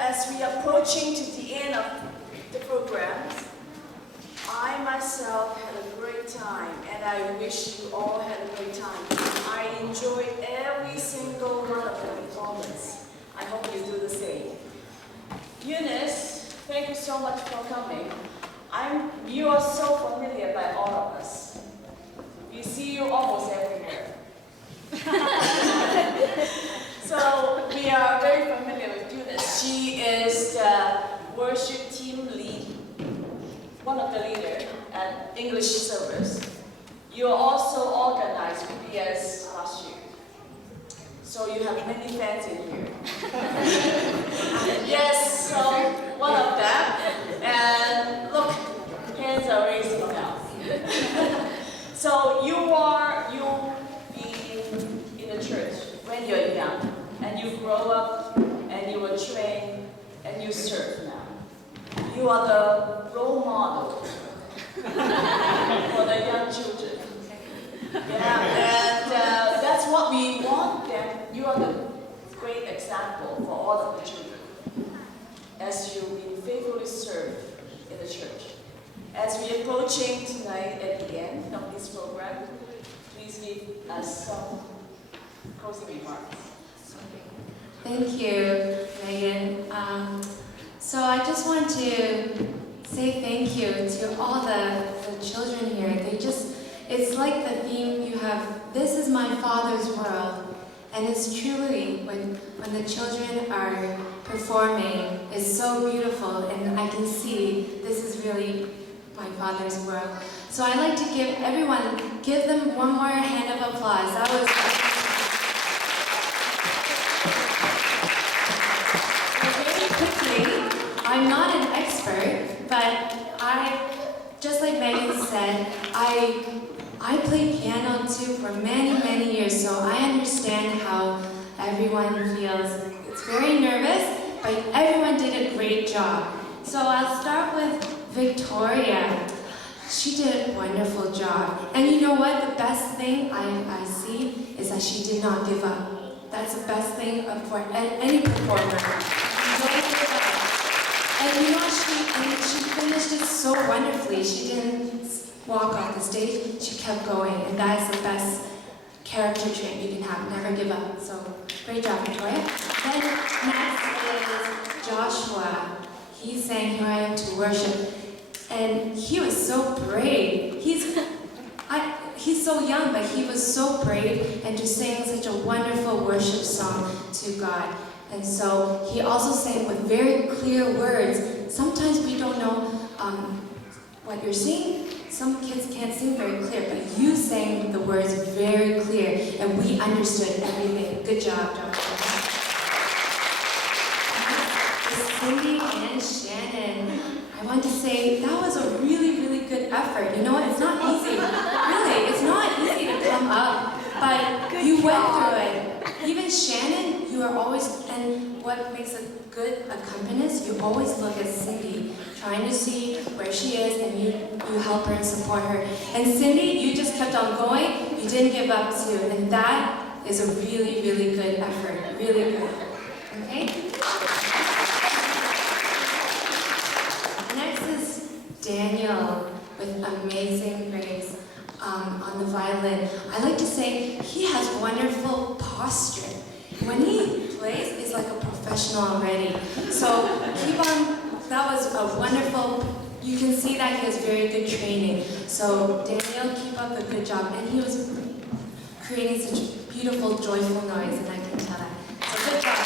as we are approaching to the end of the programs, I myself had a great time, and I wish you all had a great time. I enjoyed every single one of the performances. I hope you do the same. Eunice, thank you so much for coming. You are so familiar by all of us. We see you almost everywhere. So we are very familiar with Eunice. She is the worship team lead, one of the leaders at English service. You also organized VBS last year. So you have many fans in here. Yes, so one of them. And look, hands are raising now. So you've been in the church when you're young, and you grow up, and you were trained, and you serve now. You are the role model for the young children. Yeah, and that's what we want them. You are the great example for all of the children as you will faithfully serve in the church. As we are approaching tonight at the end of this program, please give us some closing remarks. Thank you, Megan. So I just want to say thank you to all the children here. It's like the theme you have, this is my Father's world. And it's truly, when the children are performing, it's so beautiful, and I can see this is really my Father's world. So I'd like to give them one more hand of applause. That was very quickly. I'm not an expert, but just like Megan said, I played piano too for many, many years, so I understand how everyone feels. It's very nervous, but everyone did a great job. So I'll start with Victoria. She did a wonderful job. And you know what? The best thing I see is that she did not give up. That's the best thing for any performer. Don't give up. And you know, she finished it so wonderfully. She didn't walk off the stage, she kept going, and that is the best character trait you can have, never give up. So, great job, Victoria. Then next is Joshua. He sang Here I Am to Worship, and he was so brave. He's so young, but he was so brave and just sang such a wonderful worship song to God. And so he also sang with very clear words. Sometimes we don't know what you're singing. Some kids can't sing very clear, but you sang the words very clear, and we understood everything. Good job, Joshua. Cindy and Shannon, I want to say that was a really, really good effort. You know what? It's not easy. Really, it's not easy to come up, but you went through it. Even Shannon, you are always, and what makes a good accompanist, you always look at Cindy, trying to see where she is, and you help her and support her. And Cindy, you just kept on going, you didn't give up too, and that is a really, really good effort, really good. Okay? Next is Daniel with Amazing Grace on the violin. I like to say he has wonderful posture. When he plays, he's like a professional already. So keep on, that was a wonderful, you can see that he has very good training. So Daniel, keep up a good job. And he was creating such beautiful, joyful noise, and I can tell that. So good job.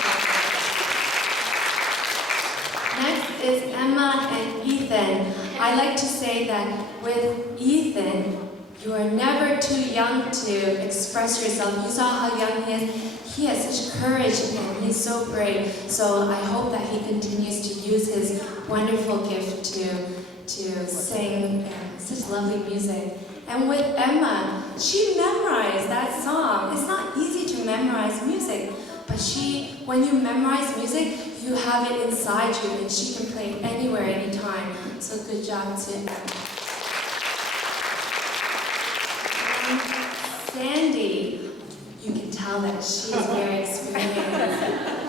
Next is Emma and Ethan. I like to say that with Ethan, you are never too young to express yourself. You saw how young he is. He has such courage and he's so brave. So I hope that he continues to use his wonderful gift to sing such lovely music. And with Emma, she memorized that song. It's not easy to memorize music, but when you memorize music, you have it inside you, and she can play it anywhere, anytime. So good job to Emma. And Sandy, you can tell that she is very experienced.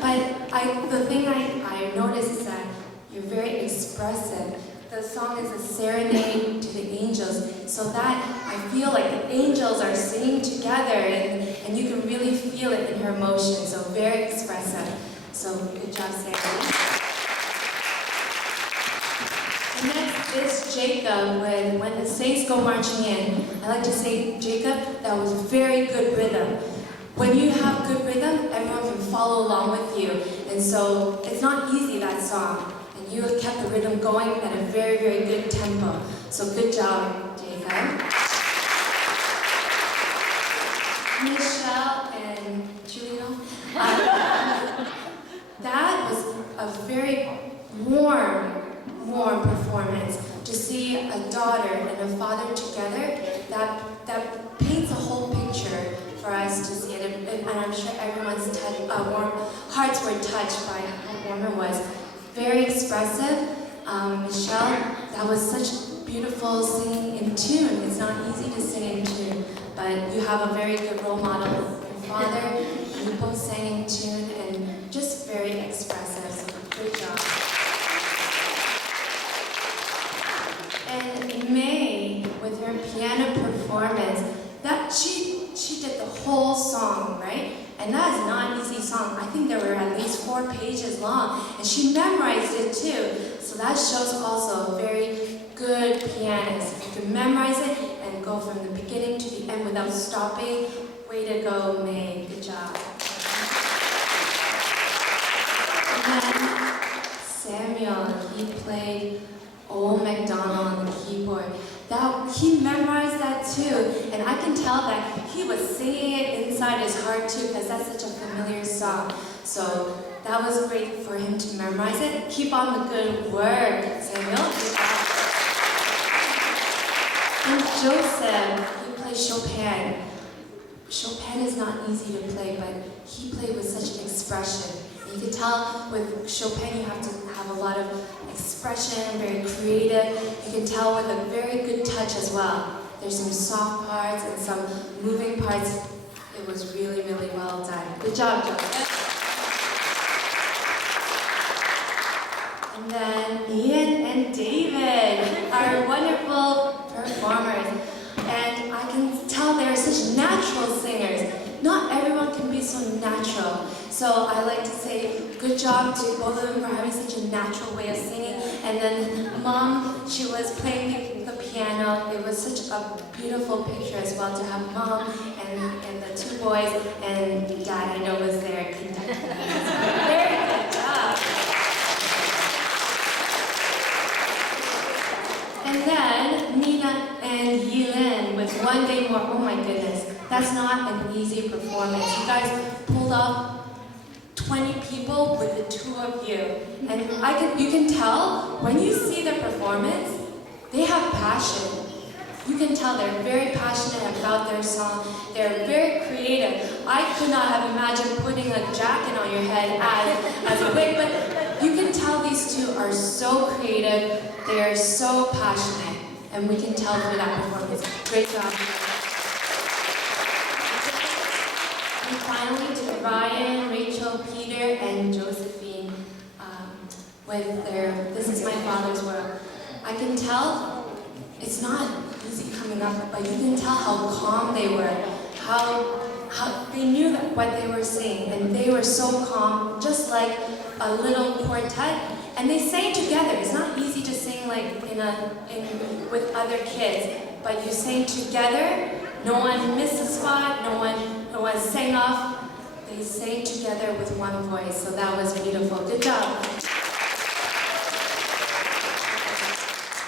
But I the thing I noticed is that you're very expressive. The song is a serenade to the angels, so that I feel like the angels are singing together, and you can really feel it in her emotion. So very expressive. So good job, Sarah. And next is Jacob when the saints go marching in. I like to say, Jacob, that was very good rhythm. When you have good rhythm, everyone can follow along with you. And so it's not easy, that song. And you have kept the rhythm going at a very, very good tempo. So good job, Jacob. Michelle and Julio. That was a very warm performance. To see a daughter and a father together, that paints a whole picture for us to see it. And I'm sure everyone's hearts were touched by how warm it was. Very expressive. Michelle, that was such beautiful singing in tune. It's not easy to sing in tune, but you have a very good role model, your father. You both sang in tune and just very expressive. So good job. And May, with her piano performance, that she did the whole song, right? And that is not an easy song. I think there were at least 4 pages long, and she memorized it too. So that shows also a very good pianist. If you can memorize it and go from the beginning to the end without stopping, way to go, May. Good job. And then Samuel, he played Old MacDonald on the keyboard. He memorized that too, and I can tell that he was singing it inside his heart too, because that's such a familiar song. So that was great for him to memorize it. Keep on the good work, Samuel. And Joseph, he plays Chopin. Chopin is not easy to play, but he played with such an expression. You can tell with Chopin you have to have a lot of expression, very creative. You can tell with a very good touch as well. There's some soft parts and some moving parts. It was really, really well done. Good job, Joseph. And then Ian and David are wonderful performers. And I can tell they're such natural singers. Not everyone can be so natural. So I like to say good job to both of them for having such a natural way of singing. And then Mom, she was playing the piano. It was such a beautiful picture as well to have Mom and the 2 boys, and Dad, I know, was there conducting. Very good job. And then Nina and Yilin with One Day More. Oh my goodness, that's not an easy performance. You guys pulled off 20 people with the 2 of you. And you can tell, when you see the performance, they have passion. You can tell they're very passionate about their song. They're very creative. I could not have imagined putting a jacket on your head as a wig, but you can tell these 2 are so creative. They are so passionate. And we can tell through that performance. Great job. And finally, to Ryan, Rachel, Peter, and Josephine with their This Is My Father's World. I can tell it's not easy coming up, but you can tell how calm they were, how they knew what they were saying, and they were so calm, just like a little quartet. And they sang together. It's not easy to sing like with other kids, but you sang together. No one missed a spot. No one sang off. They sang together with one voice, so that was beautiful. Good job.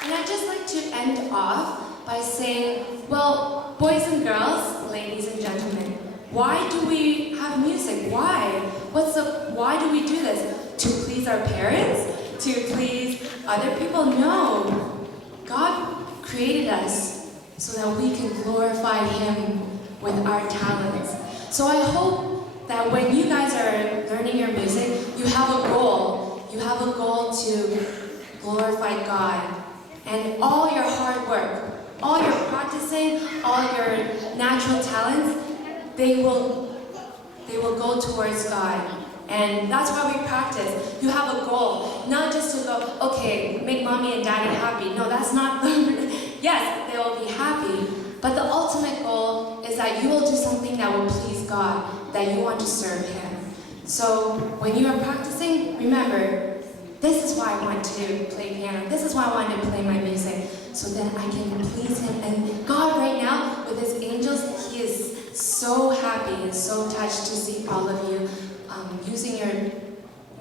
And I'd just like to end off by saying, well, boys and girls, ladies and gentlemen, why do we have music? Why? Why do we do this? To please our parents? To please other people? No. God created us so that we can glorify Him with our talents. So I hope that when you guys are learning your music, you have a goal. You have a goal to glorify God. And all your hard work, all your practicing, all your natural talents, they will go towards God. And that's why we practice. You have a goal, not just to go, okay, make mommy and daddy happy. No, that's not the, yes, they will be happy, but the ultimate goal is that you will do something that will please God, that you want to serve Him. So when you are practicing, remember, this is why I want to play piano. This is why I want to play my music, so that I can please Him. And God right now, with His angels, He is so happy and so touched to see all of you using your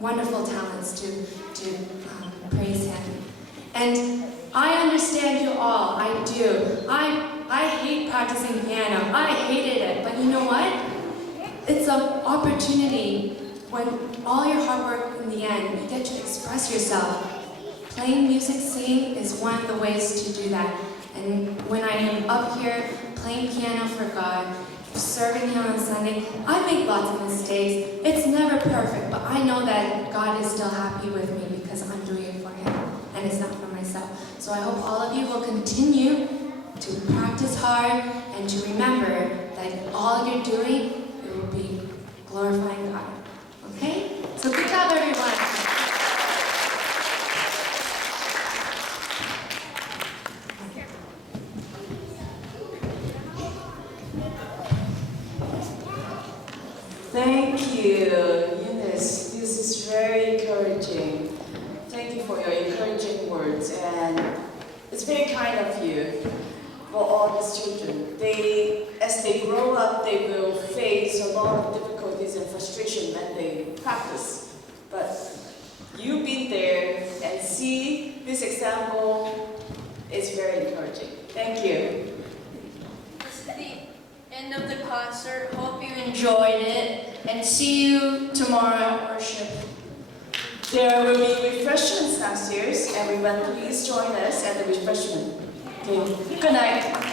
wonderful talents to praise Him. And I understand you all, I do. I hate practicing piano. I hated it, but you know what? It's an opportunity when all your hard work in the end, you get to express yourself. Playing music, singing is one of the ways to do that. And when I am up here playing piano for God, serving Him on Sunday, I make lots of mistakes. It's never perfect, but I know that God is still happy with me because I'm doing it for Him, and it's not for myself. So I hope all of you will continue to practice hard and to remember that all you're doing, it will be glorifying God. Okay? So good job, everyone. Thank you, Eunice. This is very encouraging. Thank you for your encouraging words, and it's very kind of you for all these children. As they grow up, they will face a lot of difficulties and frustration when they practice. But you've been there and see this example is very encouraging. Thank you. This is the end of the concert. Hope you enjoyed it, and see you tomorrow at worship. There will be refreshments downstairs. Everyone, please join us at the refreshment. Okay. Good night.